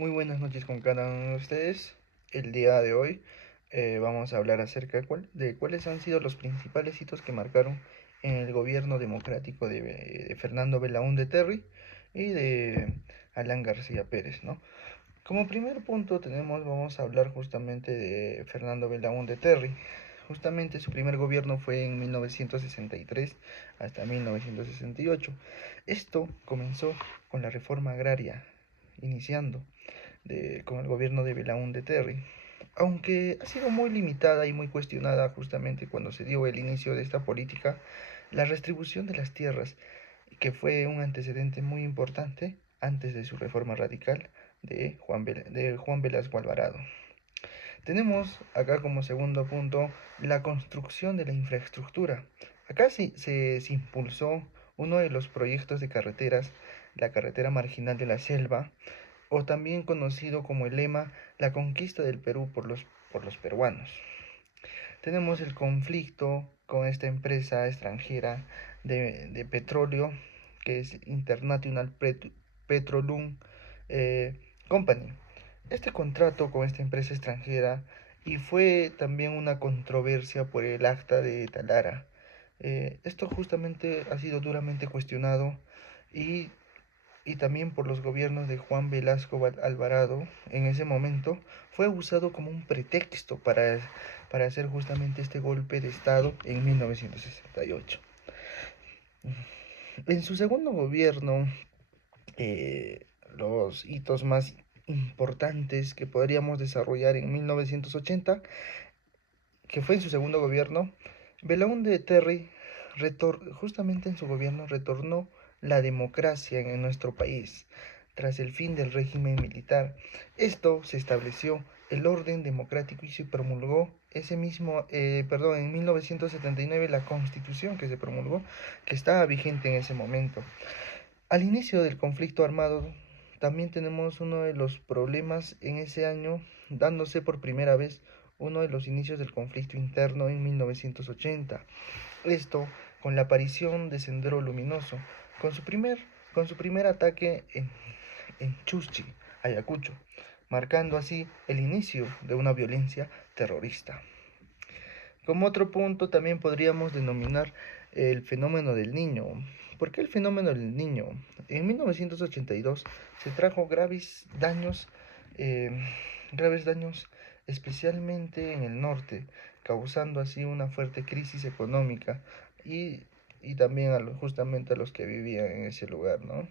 Muy buenas noches con cada uno de ustedes. El día de hoy vamos a hablar acerca de cuáles han sido los principales hitos que marcaron en el gobierno democrático de Fernando Belaúnde Terry y de Alan García Pérez, ¿no? Como primer punto vamos a hablar justamente de Fernando Belaúnde Terry. Justamente su primer gobierno fue en 1963 hasta 1968. Esto comenzó con la reforma agraria, iniciando con el gobierno de Belaúnde Terry, aunque ha sido muy limitada y muy cuestionada justamente cuando se dio el inicio de esta política. La restribución de las tierras, que fue un antecedente muy importante antes de su reforma radical de Juan Velasco Alvarado. Tenemos acá como segundo punto la construcción de la infraestructura. Acá se impulsó uno de los proyectos de carreteras, la carretera marginal de la selva, o también conocido como el lema la conquista del Perú por los peruanos. Tenemos el conflicto con esta empresa extranjera de petróleo, que es International Petroleum eh, Company. Este contrato con esta empresa extranjera y fue también una controversia por el acta de Talara. Esto justamente ha sido duramente cuestionado y y también por los gobiernos de Juan Velasco Alvarado en ese momento, fue usado como un pretexto para hacer justamente este golpe de Estado en 1968. En su segundo gobierno, eh, los hitos más importantes que podríamos desarrollar en 1980, que fue en su segundo gobierno, Belaúnde Terry justamente en su gobierno retornó la democracia en nuestro país tras el fin del régimen militar. Esto se estableció el orden democrático y se promulgó en 1979 la constitución que se promulgó, que estaba vigente en ese momento. Al inicio del conflicto armado, también tenemos uno de los problemas en ese año, dándose por primera vez uno de los inicios del conflicto interno en 1980. Esto con la aparición de Sendero Luminoso, con su primer, con su primer ataque en Chuschi, Ayacucho, marcando así el inicio de una violencia terrorista. Como otro punto también podríamos denominar el fenómeno del niño. ¿Por qué el fenómeno del niño? En 1982 se trajo eh, graves daños especialmente en el norte, causando así una fuerte crisis económica y, y también justamente a los que vivían en ese lugar, ¿no?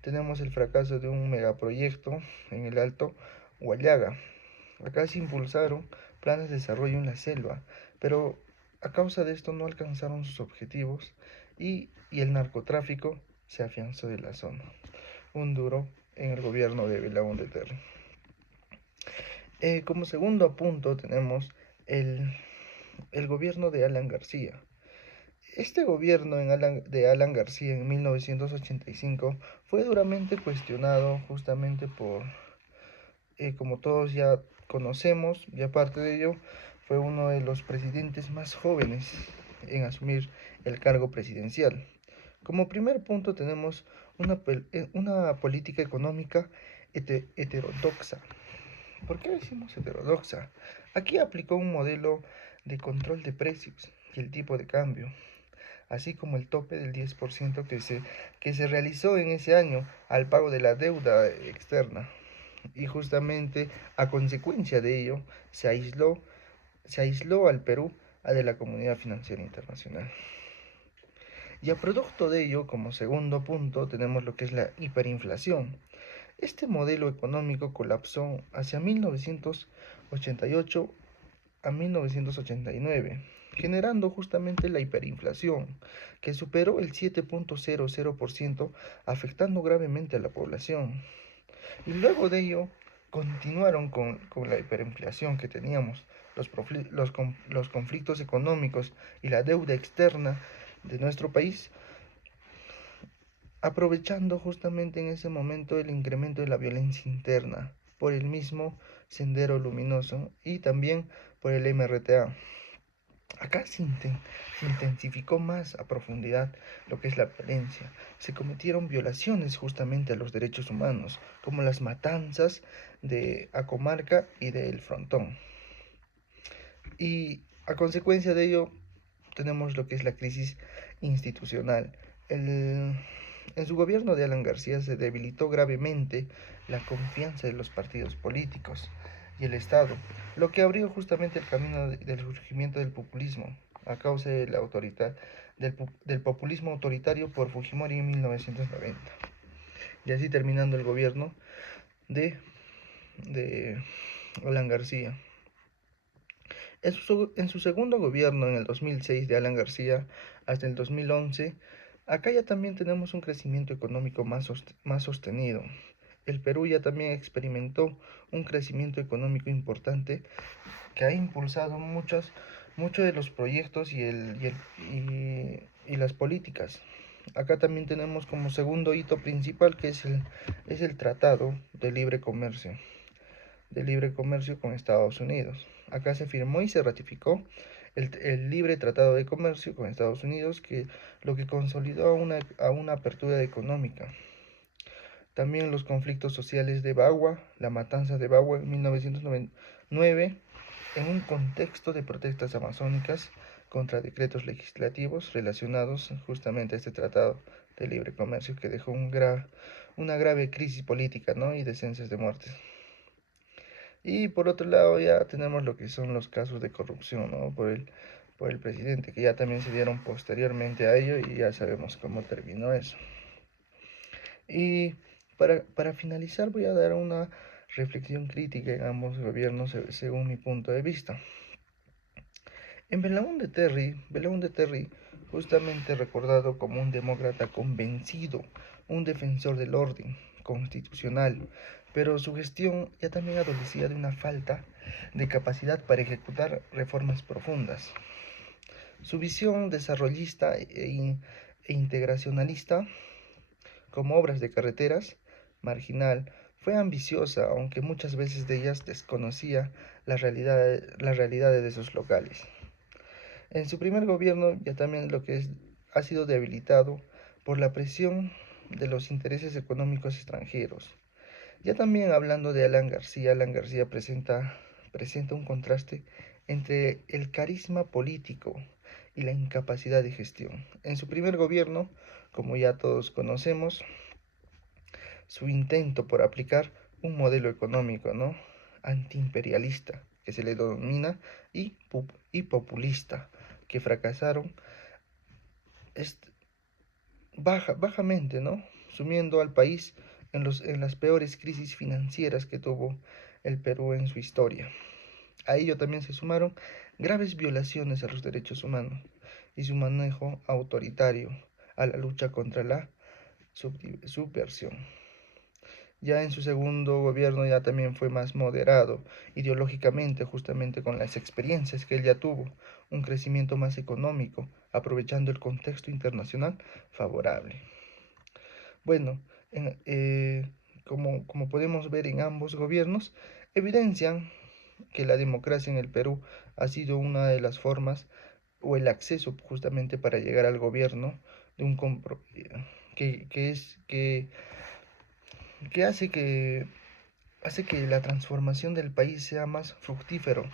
Tenemos el fracaso de un megaproyecto en el Alto Huallaga. Acá se impulsaron planes de desarrollo en la selva, pero a causa de esto no alcanzaron sus objetivos y el narcotráfico se afianzó de la zona. Un duro en el gobierno de Belaúnde Terry. Como segundo punto tenemos el, el gobierno de Alan García. Este gobierno de Alan García en 1985 fue duramente cuestionado justamente como todos ya conocemos, y aparte de ello, fue uno de los presidentes más jóvenes en asumir el cargo presidencial. Como primer punto tenemos una política económica heterodoxa. ¿Por qué decimos heterodoxa? Aquí aplicó un modelo de control de precios y el tipo de cambio, así como el tope del 10% que se realizó en ese año al pago de la deuda externa. Y justamente a consecuencia de ello se aisló al Perú de la comunidad financiera internacional. Y a producto de ello, como segundo punto, tenemos lo que es la hiperinflación. Este modelo económico colapsó hacia 1988 a 1989, generando justamente la hiperinflación, que superó el 7.00%, afectando gravemente a la población. Y luego de ello, continuaron con la hiperinflación que teníamos, los conflictos económicos y la deuda externa de nuestro país, aprovechando justamente en ese momento el incremento de la violencia interna por el mismo Sendero Luminoso y también por el MRTA. Acá se intensificó más a profundidad lo que es la violencia. Se cometieron violaciones justamente a los derechos humanos, como las matanzas de Acomarca y de El Frontón. Y a consecuencia de ello tenemos lo que es la crisis institucional. En su gobierno de Alan García se debilitó gravemente la confianza de los partidos políticos y el Estado, lo que abrió justamente el camino del surgimiento del populismo a causa de la del populismo autoritario por Fujimori en 1990. Y así terminando el gobierno de, de Alan García. En su segundo gobierno, en el 2006 de Alan García hasta el 2011, acá ya también tenemos un crecimiento económico más sostenido. El Perú ya también experimentó un crecimiento económico importante que ha impulsado muchos de los proyectos y las políticas. Acá también tenemos como segundo hito principal que es el Tratado de Libre Comercio con Estados Unidos. Acá se firmó y se ratificó el libre tratado de comercio con Estados Unidos, que lo que consolidó a una apertura económica. También los conflictos sociales de Bagua, la matanza de Bagua en 1909, en un contexto de protestas amazónicas contra decretos legislativos relacionados justamente a este tratado de libre comercio que dejó una grave crisis política, ¿no? Y decenas de muertes. Y por otro lado ya tenemos lo que son los casos de corrupción, ¿no? Por el presidente, que ya también se dieron posteriormente a ello y ya sabemos cómo terminó eso. Y para finalizar voy a dar una reflexión crítica en ambos gobiernos según mi punto de vista. En Belaúnde Terry, justamente recordado como un demócrata convencido, un defensor del orden constitucional, pero su gestión ya también adolecía de una falta de capacidad para ejecutar reformas profundas. Su visión desarrollista e integracionalista, como obras de carreteras, marginal, fue ambiciosa, aunque muchas veces de ellas desconocía las realidades de sus locales. En su primer gobierno ya también ha sido debilitado por la presión de los intereses económicos extranjeros. Ya también hablando de Alan García presenta un contraste entre el carisma político y la incapacidad de gestión. En su primer gobierno, como ya todos conocemos, su intento por aplicar un modelo económico, ¿no? Antiimperialista, que se le denomina, y populista, que fracasaron bajamente, ¿no? Sumiendo al país en las peores crisis financieras que tuvo el Perú en su historia. A ello también se sumaron graves violaciones a los derechos humanos y su manejo autoritario a la lucha contra la subversión. Ya en su segundo gobierno ya también fue más moderado ideológicamente, justamente con las experiencias que él ya tuvo, un crecimiento más económico, aprovechando el contexto internacional favorable. Bueno, como podemos ver en ambos gobiernos, evidencian que la democracia en el Perú ha sido una de las formas o el acceso justamente para llegar al gobierno de un que es que hace que la transformación del país sea más fructífero,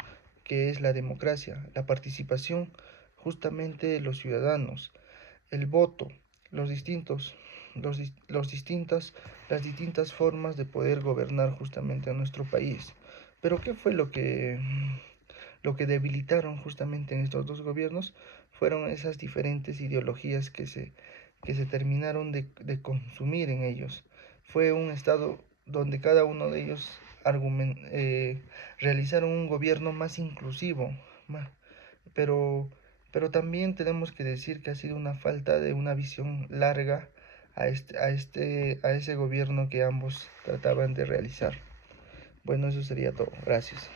que es la democracia, la participación justamente de los ciudadanos, el voto, los distintos, los distintas, las distintas formas de poder gobernar justamente a nuestro país. Pero ¿qué fue lo que debilitaron justamente en estos dos gobiernos? Fueron esas diferentes ideologías que se terminaron de consumir en ellos. Fue un estado donde cada uno de ellos realizaron un gobierno más inclusivo, pero, pero también tenemos que decir que ha sido una falta de una visión larga a ese gobierno que ambos trataban de realizar. Bueno, eso sería todo. Gracias.